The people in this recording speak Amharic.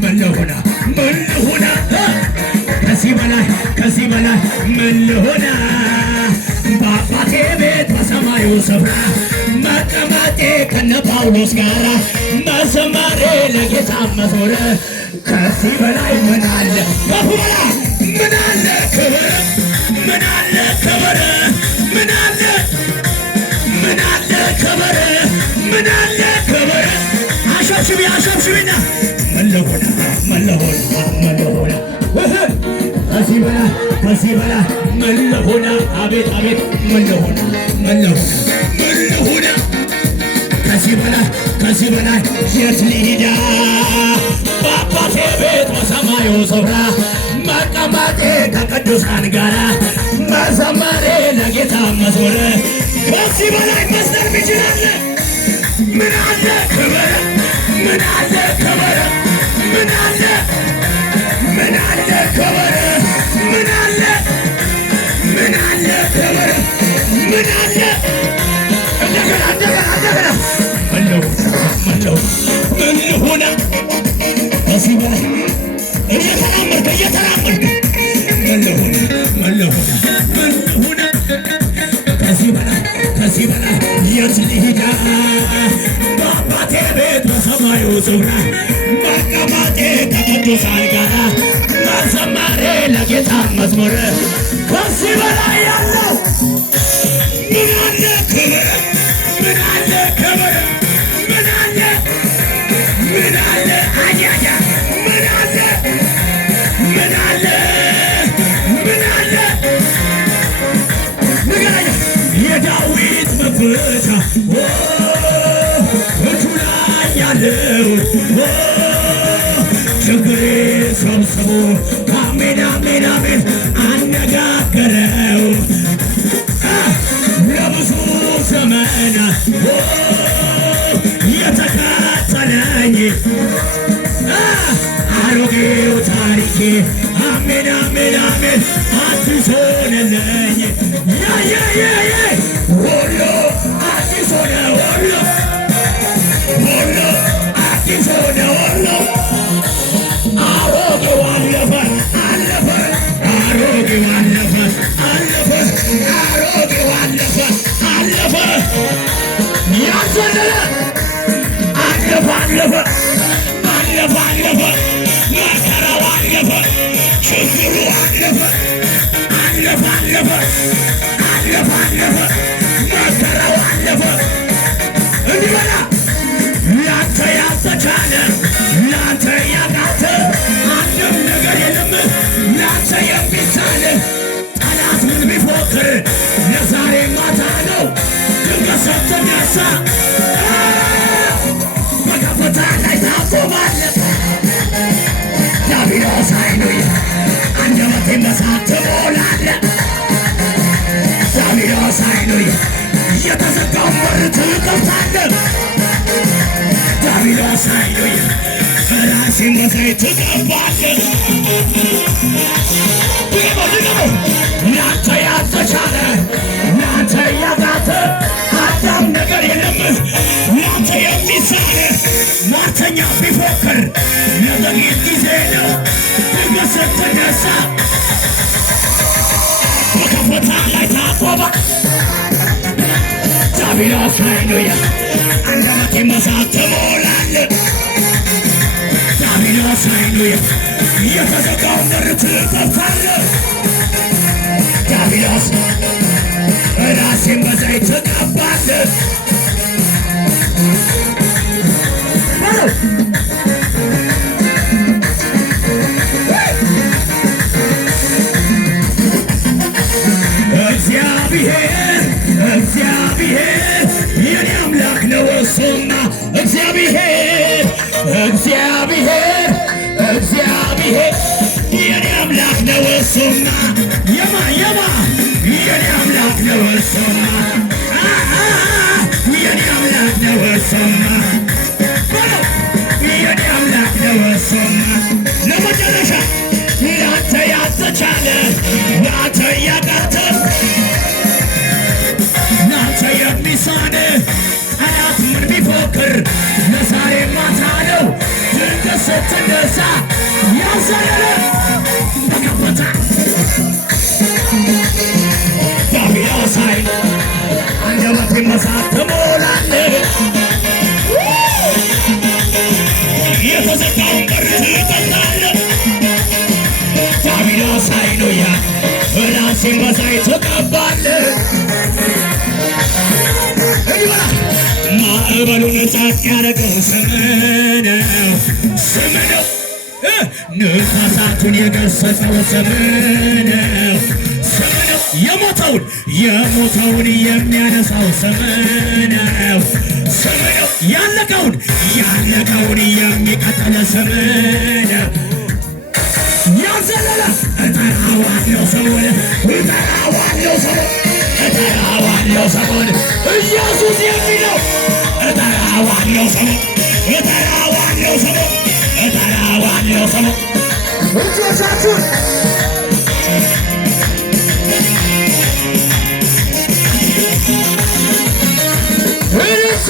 ምን ልሁን ምን ልሁን ከዚህ በላይ ምን ልሁን በአባቴ ቤት በሰማዩ ስፍራ መቀመጤ ከነ ጳውሎስ ጋራ መዘመሬ ለጌታ መዞር ከዚህ በላይ ምን አለ በሁላ ምን አለ ክብር ምን አለ ክብር ምን አለ ምን አለ ክብር ምን አለ ክብር አሸብሽቢና ምን ልሁን ከዚህ በላይ ምን ልሁን አቤት ምን ልሁን ከዚህ በላይ የት ልሂድ በአባቴ ቤት በሰማዩ ስፍራ መቀመጤ ከቅዱሳን ጋራ መዘመሬ ለጌታ መዝሙር ከዚህ በላይ መስጠት ይችላል ምን አለ ክብር ምን አለ ክብር ምን አለ ክብር ምን አለ ክብር ምን አለ እንደገና ምን ልሁን ከዚህ በላይ እየተራመድክ ምን ልሁን ከዚህ በላይ የት ልሂድ በአባቴ ቤት በሰማዩ ስፍራ መቀመጤ ከቅዱሳን ጋራ መዘመሬ ለጌታ መዝሙር ከዚህ በላይ ያለው ምን አለ ክብር ምን አለ ክብር ምን አለ አያያ ምን አለ ንገረኛ የዳዊት መክፈቻ እጁ ላይ ያለው ችግሬ ሰብስቦ አሜን አነጋገረው ለብዙ ዘመን የተከተለኝ አሮጌው ታሪኬ አሜን አዲስ ሆነልኝ ሁሉ አዲስ ሆነ ሁሉ አዲስ ሆነ ሁሉ አሮጌው አለፈ አሮጌው አለፈ ያዘለለ አለፈ መከራው አለፈ ችግሩ አለፈ መከራው አለፈ እንዲበላ ላንተ ያልተቻለ ላንተ ያቃተ አንድም ነገር የለም ላንተ የሚሳል ጠላት ምን ቢፎክር ለዛሬ ማታ ነው ድንገት ስትነሳ በከፍታ ላይ ታቆማለህ ዲያብሎስ ሃሌሉያ አንደበቴን በሳት ትሞላለህ ዲያብሎስ ሃሌሉያ የተዘጋውን በር ትከፍታለህ ዲያብሎስ ሃሌሉያ ራሴን በዘይት ትቀባለህ ድገመው ላንተ ያልተቻለ ላንተ ያቃተ አዳም ነገር የለም ላንተ የሚሳል ሟርተኛ ቢፎክር ለጥቂት ጊዜ ነው ድንገት ስትነሳ በከፍታ ላይ ታቆማለህ ዲያብሎስ ሃሌሉያ አንደበቴን በሳት ትሞላለህ ዲያብሎስ ሃሌሉያ የተዘጋውን በር ትከፍታለህ ዲያብሎስ ራሴን በዘይት ትቀባለህ እግዚአብሔር የኔ አምላክ ነው እሱማ እግዚአብሔር የኔ አምላክ ነው እሱማ የማ የኔ አምላክ ነው እሱማ የኔ አምላክ ነው እሱማ የኔ አምላክ ነው እሱማ ለመጨረሻ ላንተ ያልተቻለ ላንተ ያቃተ ላንተ የሚሳን ጠላት ምን ቢፎክር ለዛሬ ማታ ነው ድንገት ስትነሳ ያዘለለ በከፍታ ዲያብሎስ ኃይል አንደበቴን በእሳት ትሞላለህ። የተዘጋውን በር ትጠጣለህ። ዲያብሎስ ኃይሉያ ራሴን በዘይት ትቀባለህ። ማዕበሉን ጸጥ ያደረገው ስምህ ነው፣ ስምህ ነው። ንፋሳቱን የገሰጸው ስምህ ነው፣ ስምህ ነው። የሞተውን የሚያነሳው ስምህ ነው፣ ስምህ ነው። ያለቀውን የሚቀጥል ስምህ ነው። ያዘለለ እጠራዋለሁ ስሙን፣ እጠራዋለሁ ስሙን፣ እጠራዋለሁ ስሙን ኢየሱስ የሚለው እጠራዋለሁ ስሙን፣ እጠራዋለሁ ስሙን፣ እጠራዋለሁ ስሙን። እጆቻችሁን እልልታ